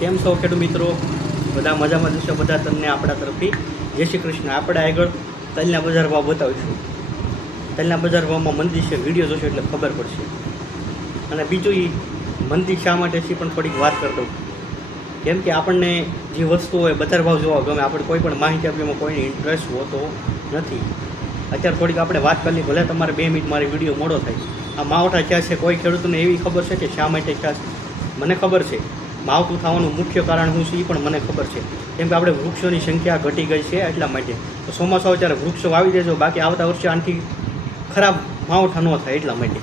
કેમ છો ખેડૂત મિત્રો? બધા મજામાં જશો? બધા તમને આપણા તરફથી જય શ્રી કૃષ્ણ. આપણે આગળ તલના બજાર ભાવ બતાવીશું. તલના બજાર ભાવમાં મંદી છે, વિડીયો જોશો એટલે ખબર પડશે. અને બીજું એ મંદી શા માટે છે પણ થોડીક વાત કરતો. કેમ કે આપણને જે વસ્તુ હોય બજાર ભાવ જોવા ગમે, આપણે કોઈ પણ માહિતી આપીમાં કોઈને ઇન્ટરેસ્ટ હોતો નથી. અત્યારે થોડીક આપણે વાત કરી, ભલે તમારે 2 મિનિટ મારી વિડીયો મોડો થાય. આ માવઠા ક્યાં છે કોઈ ખેડૂતોને એવી ખબર છે કે શા માટે ક્યાં છે? મને ખબર છે માવઠું થવાનું મુખ્ય કારણ શું છે એ પણ મને ખબર છે. કેમ કે આપણે વૃક્ષોની સંખ્યા ઘટી ગઈ છે એટલા માટે. તો ચોમાસું આવે ત્યારે વૃક્ષો વાવી દેજો, બાકી આવતા વર્ષે આનાથી ખરાબ માવઠા ન થાય એટલા માટે.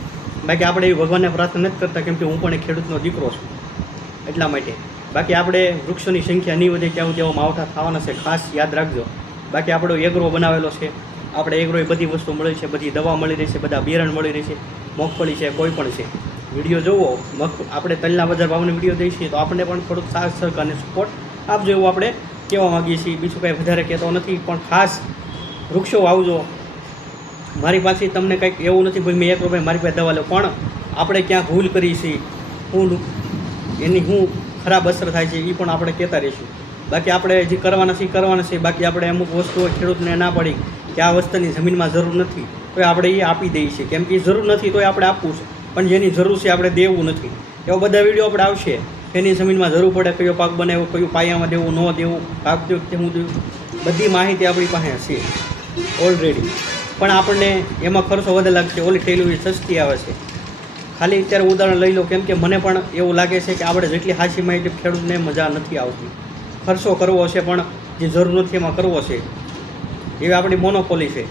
બાકી આપણે એવી ભગવાનને પ્રાર્થના નથી કરતા, કેમ કે હું પણ એક ખેડૂતનો દીકરો છું એટલા માટે. બાકી આપણે વૃક્ષોની સંખ્યા નહીં વધે ત્યાં તેવો માવઠા થવાના છે, ખાસ યાદ રાખજો. બાકી આપણો એગ્રો બનાવેલો છે, આપણે એગ્રો એ બધી વસ્તુ મળી છે, બધી દવા મળી રહી છે, બધા બિયારણ મળી રહી છે, મગફળી છે, કોઈ પણ છે. વિડીયો જોવો, આપણે તલના બજાર ભાવનો વિડીયો દઈએ છીએ તો આપણને પણ થોડુંક સાથ સહકાર અને સપોર્ટ આપજો એવું આપણે કહેવા માગીએ છીએ. બીજું કાંઈ વધારે કહેતો નથી, પણ ખાસ વૃક્ષો વાવજો. મારી પાસે તમને કંઈક એવું નથી ભાઈ મેં 1 રૂપિયા મારી પાસે દવા લો, પણ આપણે ક્યાં ભૂલ કરી છે, એની શું ખરાબ અસર થાય છે એ પણ આપણે કહેતા રહીશું. બાકી આપણે જે કરવાના છે. બાકી આપણે અમુક વસ્તુઓ ખેડૂતને ના પડી કે આ વસ્તુની જમીનમાં જરૂર નથી તો આપણે એ આપી દઈએ છીએ. કેમ કે જરૂર નથી તો આપણે આપવું છે, પણ જેની જરૂર છે આપણે દેવું નથી. એવા બધા વિડીયો આપણે આવશે. એની જમીનમાં જરૂર પડે, કયો પાક બનાવ્યો, કયું પાયામાં દેવું, ન દેવું, પાક દેવું કે હું દેવું, બધી માહિતી આપણી પાસે છે ઓલરેડી. પણ આપણને એમાં ખર્ચો વધારે લાગશે. ઓલી ટેલિવિઝન સસ્તી આવે છે. ખાલી અત્યારે ઉદાહરણ લઈ લો, કેમ કે મને પણ એવું લાગે છે કે આપણે જેટલી સાચી માહિતી ખેડૂતને મજા નથી આવતી. ખર્ચો કરવો છે પણ જે જરૂર નથી એમાં કરવો છે, એવી આપણી મોનોપોલી છે.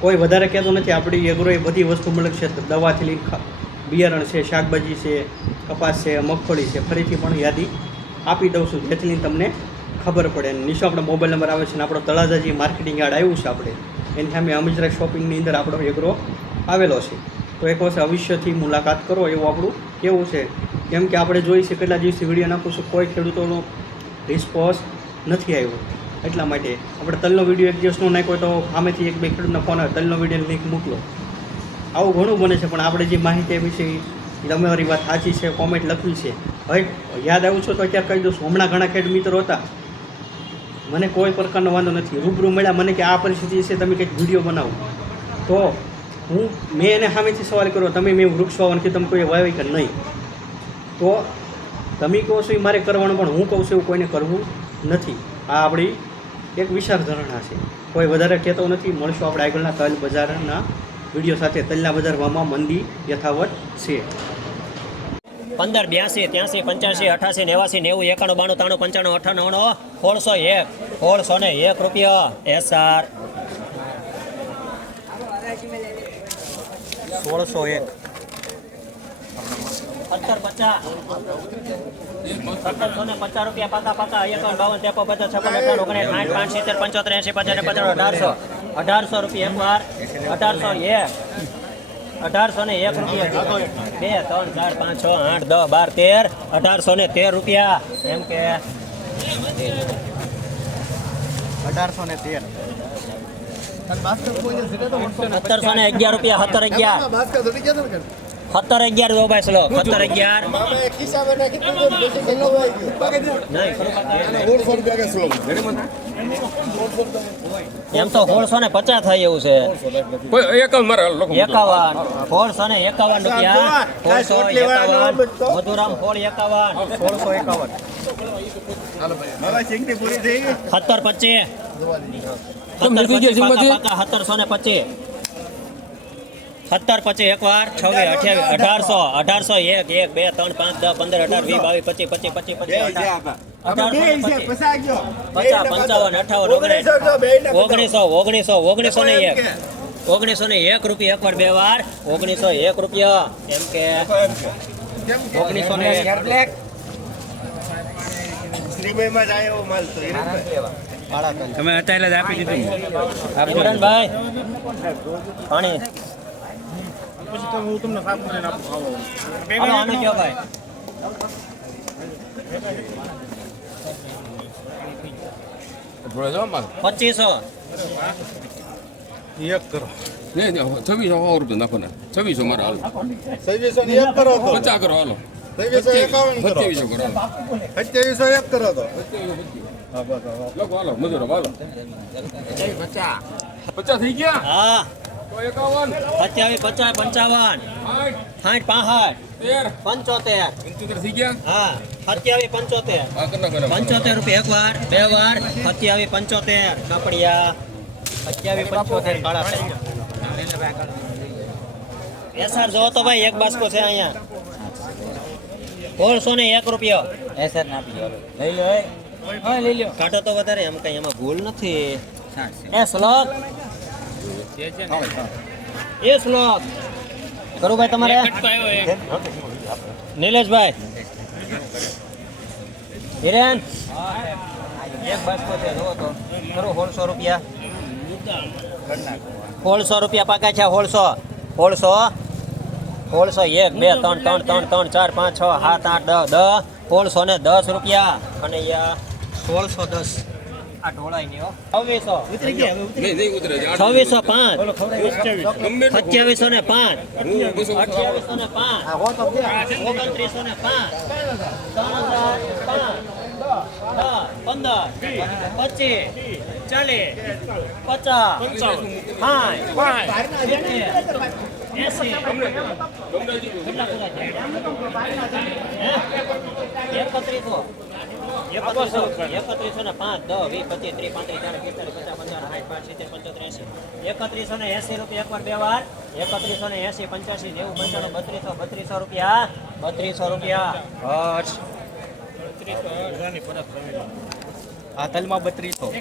કોઈ વધારે કહેતો નથી. આપણી એગ્રો એ બધી વસ્તુ મળે છે, દવાથી લઈ બિયારણ છે, શાકભાજી છે, કપાસ છે, મગફળી છે. ફરીથી પણ યાદી આપી દઉં છું જેથી તમને ખબર પડે. નીચે આપણો મોબાઈલ નંબર આવે છે અને આપણો તળાજા જે માર્કેટિંગ યાર્ડ આવ્યું છે આપણે એની સામે અમીજરા શોપિંગની અંદર આપણો એગ્રો આવેલો છે. તો એક વખત અવશ્યથી મુલાકાત કરો એવું આપણું કેવું છે. કેમ કે આપણે જોઈ છે કેટલા દિવસથી વિડીયો નાખું છું, કોઈ ખેડૂતોનો રિસ્પોન્સ નથી આવ્યો. એટલા માટે આપણે તલનો વિડીયો એક દિવસનો નાખ્યો તો સામેથી 1-2 ખેડૂતના ફોન આવે, તલનો વિડીયો લિંક મોકલો. આવું ઘણું બને છે. પણ આપણે જે માહિતી આપી છે એ તમારી વાત સાચી છે, કોમેન્ટ લખવી છે. હવે યાદ આવ્યું છો તો અત્યારે કહી દઉં છું. હમણાં ઘણા ખેડૂત મિત્રો હતા, મને કોઈ પ્રકારનો વાંધો નથી. રૂબરૂ મળ્યા, મને કે આ પરિસ્થિતિ છે, તમે કંઈક વિડીયો બનાવો. તો મેં એને સામેથી સવાલ કર્યો, તમે મેં વૃક્ષ વાવવાનું કે તમે કોઈ વાવી કે નહીં? તો તમે કહો છો એ મારે કરવાનું, પણ હું કહું છું એવું કોઈને કરવું નથી. આ આપણી એક વિચારધારણા છે. કોઈ વધારે કહેતો નથી. મળશું આપણે આગળના તલ બજારના વિડીયો સાથે. તલના બજાર ભાવમાં મંદી યથાવત છે. 15, 82, 83, 85, 88, 90, 91, 92, 93, 95, 98, 1601 રૂપિયા SR 1601 1750 1750 રૂપિયા પાકા 51, 52, 53, 54, 55, 60, 65, 70, 75, 1800 રૂપિયા એકવાર 1801 રૂપિયા 2, 3, 4, 5, 6, 8, 10, 12, 13, 1813 રૂપિયા. એમ કે 1813 1711 રૂપિયા 1711 1711 દો ભાઈ સ્લો 1711 એમ તો 1650 થાય એવું છે. 51 1651 રૂપિયા 1651 મધુરામ 1651 1725 1725 1725 એકવાર 26, 28, 1800 1, 2, 3, 5, 10, 15, 18, 20, 22, 25, 1901 રૂપિયા એકવાર 2 વાર 1901 રૂપિયા. એમ કે 1901 તમે અત્યારે જ આપી દીધું ભાઈ પાણી હું તમને સાફ કરીને આપું. આનો કયો ભાઈ 2500 એક કરો. નહીં 2600 રૂપિયા નાખો ને 2600 મારા હાલો 2600 એક કરો તો 50 કરો હાલો પચાસ થઈ ગયા હા તો 51 27 50 55 60 65 75 થઈ ગયા હા 27 75 હા કરના કરના 75 રૂપિયા એક વાર બે વાર 27 75 કાપડિયા 27 75 કાળા એસઆર જો તો ભાઈ એક બાસ્કો છે અહીંયા 1601 રૂપિયો એસર ના પીજો લઈ લો હા લઈ લો કાંટો તો વધારે એમ કઈ એમાં ભૂલ નથી એ શ્લોક એ શ્લોક કરું ભાઈ તમારે નિલેશભાઈ હિરેન એક બાસ્કો છે જો તો કરો 1600 રૂપિયા 1600 રૂપિયા પાકા છે 1600 1 2 3 3 3 4 5 6 7 8 10 1610 રૂપિયા અને અહીંયા 1610 આ ઢોળાઈ નહીં હો 2600 ઉતરી ગયા નહીં ઉતરે 2605 2705 રૂપિયા 3200 રૂપિયા આ તલમાં 3200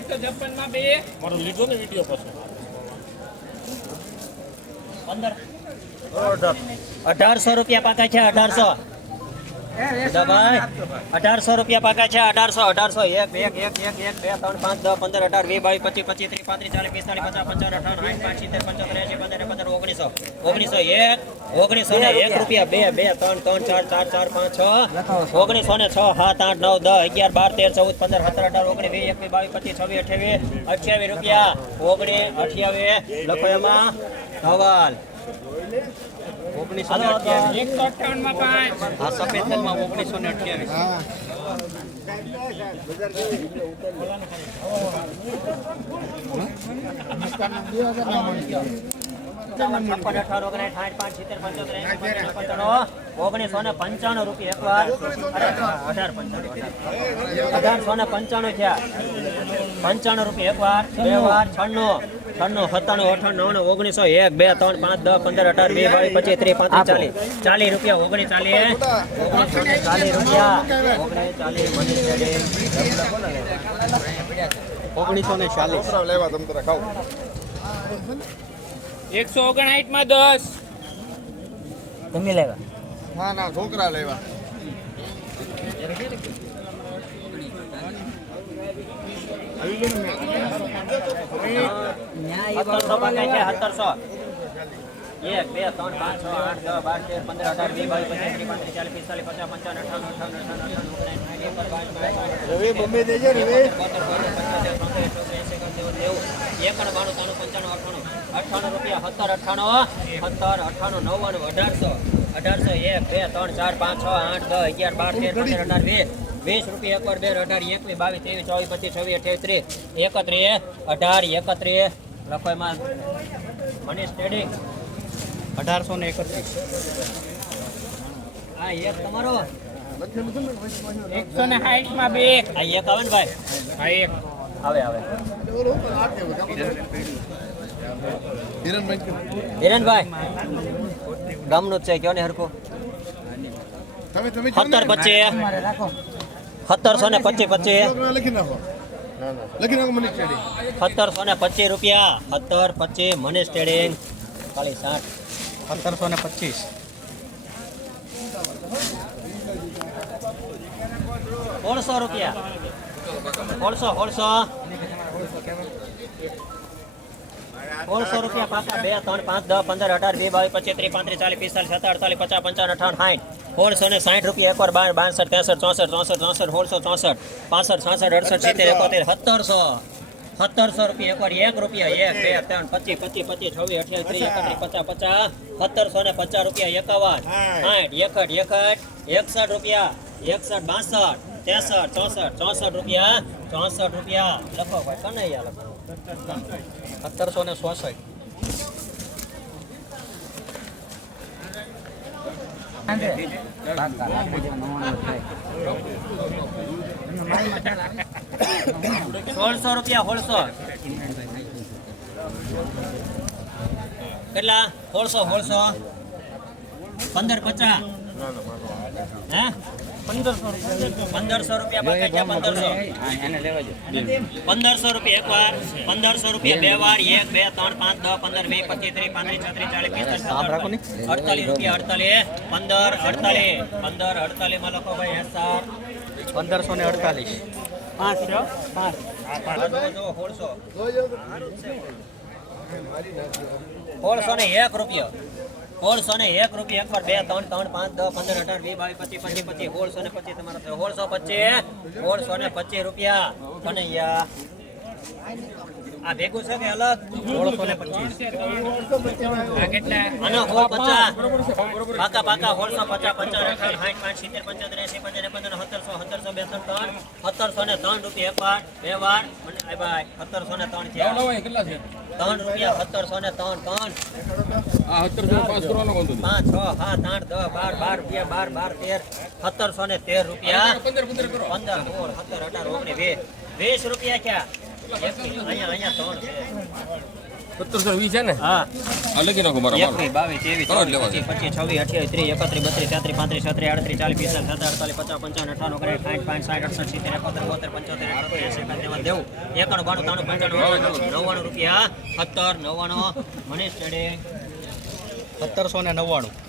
1800 રૂપિયા પાકા છે 1800 ભાઈ 1800 રૂપિયા પાકા છે 1800 1 1 1 1 2 3 5 10 15 18 20 22 25 30 35 40 50 55 60 65 70 80 85 1901 રૂપિયા 2 2 3 3 4 4 4 5 6 1906 7 8 9 10 11 12 13 14 15 17 18 19 20 21 22 25 26 28 રૂપિયા 1928 લખો એમાં ધવલ 1928 આ સફેદ તલમાં 1928 1995 રૂપિયા એક વાર 1895 થયા 95 રૂપિયા એક વાર 6 97 લેવા તમ તારા ખાવ 159 માં 10 તમે લેવા હા ના છોકરા લેવા એક બે ત્રણ પાંચ છ આઠ દસ બાર તેર પંદર અઢાર વીસ બાવીસ પચીસ ત્રીસ પાંત્રીસ ચાલીસ પિસ્તાલીસ પચાસ 55 રવિ બોમ્બે દેજે રવિ 98 રૂપિયા 17 98 18 1 2 3 4 5 6 8 10 11 12 13 15 18 20 રૂપિયા એક વાર 2 18 21 22 23 24 25 26 28 30 31 લખો એમાં મનીષ ટ્રેડિંગ 1831 આ એક તમારો 160 માં 2 આ એક આવે ને ભાઈ આ એક આવે હિરેનભાઈ ગામનું જ છે કયો ને હરખું તમે 17 25 મારે રાખો 1725 લખી નાખો લખી નાખો મને ટ્રેડિંગ 1725 રૂપિયા 1725 મનીષ ટ્રેડિંગ ખાલી 60 1725 1600 રૂપિયા 1600 રૂપિયા પાકા 2 3 5 10 15 18 20 22 25 30 35 40 45 47 55 58 60 1660 રૂપિયા એકવાર 12 62 63 64 64 65 66 68 1700 રૂપિયા એકવાર 1 રૂપિયા 1 2 3 25 25 26 28 30 31 50 50 1750 રૂપિયા 51 60 61 61 61 રૂપિયા 61 62 63 64 64 રૂપિયા 64 રૂપિયા લખો ભાઈ કનૈયા લખો 1766 1600 રૂપિયા 1600 કેટલા 1600 1550 હે 1500 રૂપિયા પાકે છે 1500 રૂપિયા એક વાર 1500 રૂપિયા બે વાર 1 2 3 5 10 15 20 25 30 35 40 45 રૂપિયા 48 15 48 15 48 માં લખો ભાઈ SR 1548 5 જો 1600 ને 1 રૂપિયો 1600 ને 1 રૂપિયા એક વાર 2 3 3 5 10 15 18 20 22 25 1600 ને 25 તમારા 1625 1625 રૂપિયા કનૈયા આ ભેગું છે કે અલગ 1625 આ કેટલા આનો 150 પાકા પાકા 1650 55 60 70 85 85 1700 1700 બે 3 રૂપિયા એક વાર બે વાર ભાઈ 1703 છે 3 રૂપિયા 1703 આ 1705 કરવાનો બંધ 5 6 7 8 10 12 12 12 13 1713 રૂપિયા 15 કરો 15 16 17 18 19 20 રૂપિયા ક્યાં અહીંયા 3 છે 1720 છે ને હા આ લખી નાખો મારા 21 22 23 25 26 28 30 31 32 33 35 37 38 40 50 55 55 55 55 60 60 70 75 રૂપિયા 17 મનીષ ટ્રેડિંગ 1799